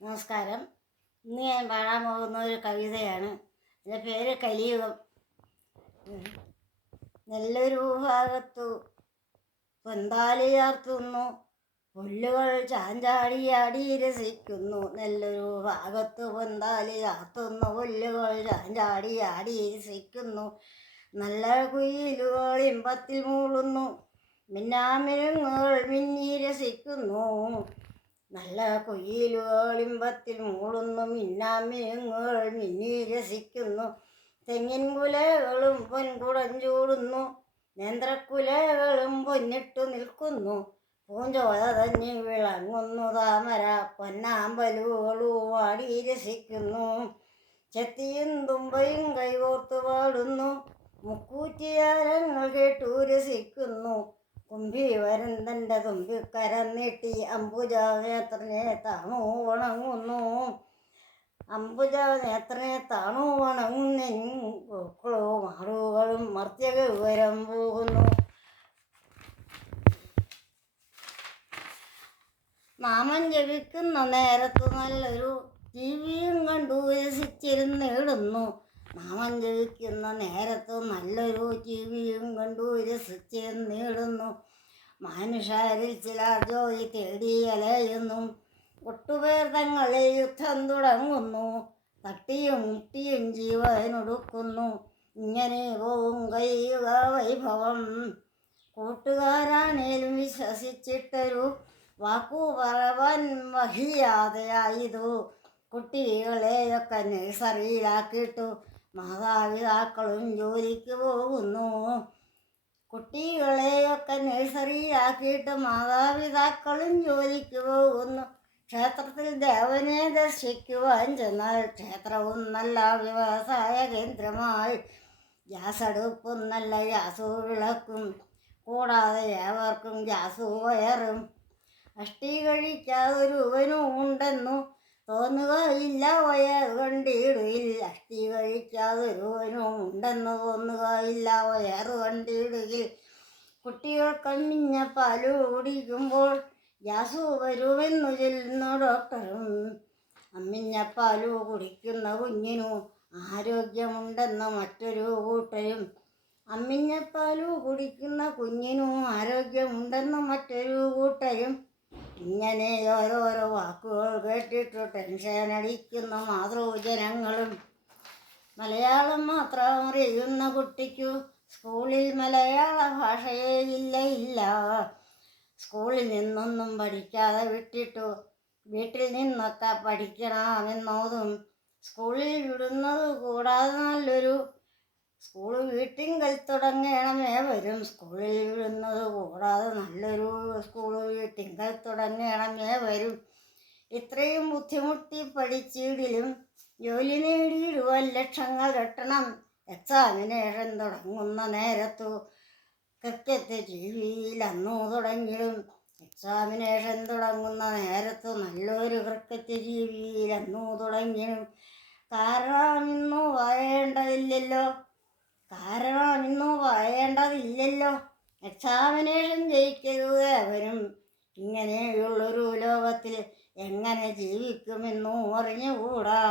നമസ്കാരം. ഇന്ന് ഞാൻ പാടാൻ പോകുന്ന ഒരു കവിതയാണ്. എൻ്റെ പേര് കലിയുഗം. നല്ലൊരു ഭാഗത്തു പൊന്താലി ചാർത്തുന്നു, പുല്ലുകൾ ചാഞ്ചാടിയാടി രസിക്കുന്നു. നല്ലൊരു ഭാഗത്തു പൊന്താലി ചാർത്തുന്നു, പുല്ലുകൾ ചാഞ്ചാടിയാടി രസിക്കുന്നു. നല്ല കുയിലുകൾ ഇമ്പത്തിൽ മൂളുന്നു, മിന്നാമിനുങ്ങുകൾ മിന്നി രസിക്കുന്നു. നല്ല കുയിലുകൾ ഇമ്പത്തിൽ മൂളുന്നു, മിന്നാമിനുങ്ങുകൾ മിന്നി രസിക്കുന്നു. തെങ്ങിൻ കുലകളും പൊൻകുടം ചൂടുന്നു, നേന്ത്രക്കുലകളും പൊന്നിട്ടു നിൽക്കുന്നു. പൂഞ്ചോല തന്നെ വിളങ്ങുന്നു താമര, പൊന്നാമ്പലുകളും ആടി രസിക്കുന്നു. ചെത്തിയും തുമ്പയും കൈകോർത്തു പാടുന്നു, മുക്കൂറ്റിയാരങ്ങൾ കേട്ടു രസിക്കുന്നു. കുംഭീവരൻ തൻ്റെ തുമ്പിക്കരം നീട്ടി അംബുജനേത്രനെ താണു വണങ്ങുന്നു. അംബുജനേത്രനെ താണു വണങ്ങുന്നെൻ പൂക്കളും ആടുകളും മർത്യക വിവരം പോകുന്നു. നാമം ജപിക്കുന്ന നേരത്തു നല്ലൊരു ജീവിയും കണ്ടു രസിച്ചിരുന്നിടുന്നു. നാമം ജപിക്കുന്ന നേരത്തു നല്ലൊരു ജീവിയും കണ്ടു രസിച്ചിരുന്നിടുന്നു. മനുഷ്യരിൽ ചിലർ ജോലി തേടി അലയുന്നു, ഒട്ടുപേർ തങ്ങളിൽ യുദ്ധം തുടങ്ങുന്നു. തട്ടിയും മുട്ടിയും ജീവനൊടുക്കുന്നു, ഇങ്ങനെ പോവും കലിയുഗ വൈഭവം. കൂട്ടുകാരാണേലും വിശ്വസിച്ചിട്ടൊരു വാക്കു പറവാൻ വഹിയാതെയായതു. കുട്ടികളെയൊക്കെ നഴ്സറിയിലാക്കിയിട്ടു മാതാപിതാക്കളും ജോലിക്ക് പോകുന്നു. കുട്ടികളെയൊക്കെ നഴ്സറിയിലാക്കിയിട്ട് മാതാപിതാക്കളും ജോലിക്ക് പോകുന്നു. ക്ഷേത്രത്തിൽ ദേവനെ ദർശിക്കുവാൻ ചെന്നാൽ ക്ഷേത്രവും നല്ല വ്യവസായ കേന്ദ്രമായി. ഗ്യാസടുപ്പും നല്ല ഗ്യാസു വിളക്കും, കൂടാതെ ഏവർക്കും ഗ്യാസു വയറും. അഷ്ടി കഴിക്കാതൊരുവനും ഉണ്ടെന്നു തോന്നുകയില്ല വയറു കണ്ടിടുകിൽ. അഷ്ടി കഴിക്കാതൊരുവനും ഉണ്ടെന്നു തോന്നുകയില്ല വയറു കണ്ടിടുകിൽ. കുട്ടികൾ കമ്മിഞ്ഞ പാലു കുടിക്കുമ്പോൾ ഗ്യാസു വരുമെന്നു ചൊല്ലുന്നു ഡോക്ടറും. അമ്മിഞ്ഞപ്പാലു കുടിക്കുന്ന കുഞ്ഞിനു ആരോഗ്യമുണ്ടെന്ന് മറ്റൊരു കൂട്ടരും. അമ്മിഞ്ഞപ്പാലു കുടിക്കുന്ന കുഞ്ഞിനു ആരോഗ്യമുണ്ടെന്ന് മറ്റൊരു കൂട്ടരും. ഇങ്ങനെ ഓരോരോ വാക്കുകൾ കേട്ടിട്ടു ടെൻഷനടിക്കുന്ന മാതൃജനങ്ങളും. മലയാളം മാത്രം അറിയുന്ന കുട്ടിക്കു സ്കൂളിൽ മലയാള ഭാഷയേ ഇല്ല. സ്കൂളിൽ നിന്നൊന്നും പഠിക്കാതെ വിട്ടിട്ടു വീട്ടിൽ നിന്നൊക്കെ പഠിക്കണമെന്നോതും. സ്കൂളിൽ വിടുന്നത് കൂടാതെ നല്ലൊരു സ്കൂൾ വീട്ടിങ്കൽ തുടങ്ങണമേ വരും. സ്കൂളിൽ വിടുന്നത് കൂടാതെ നല്ലൊരു സ്കൂൾ വീട്ടിങ്കൽ തുടങ്ങണമേ വരും. ഇത്രയും ബുദ്ധിമുട്ടി പഠിച്ചിടിലും ജോലി നേടിയിടുവാൻ ലക്ഷങ്ങൾ കെട്ടണം. എക്സാമിനേഷൻ തുടങ്ങുന്ന നേരത്തു ക്രിക്കറ്റ് ടിവിയിൽ അന്നു തുടങ്ങിയിടും. എക്സാമിനേഷൻ തുടങ്ങുന്ന നേരത്തു നല്ലൊരു ക്രിക്കറ്റ് ടിവിയിൽ അന്നു തുടങ്ങിയിടും. കാരണം ഇന്നു പറയേണ്ടതില്ലല്ലോ. എക്സാമിനേഷൻ ജയിക്കരുത് അവരും. ഇങ്ങനെയുള്ളൊരു ലോകത്തിൽ എങ്ങനെ ജീവിക്കുമെന്നു അറിഞ്ഞുകൂടാ.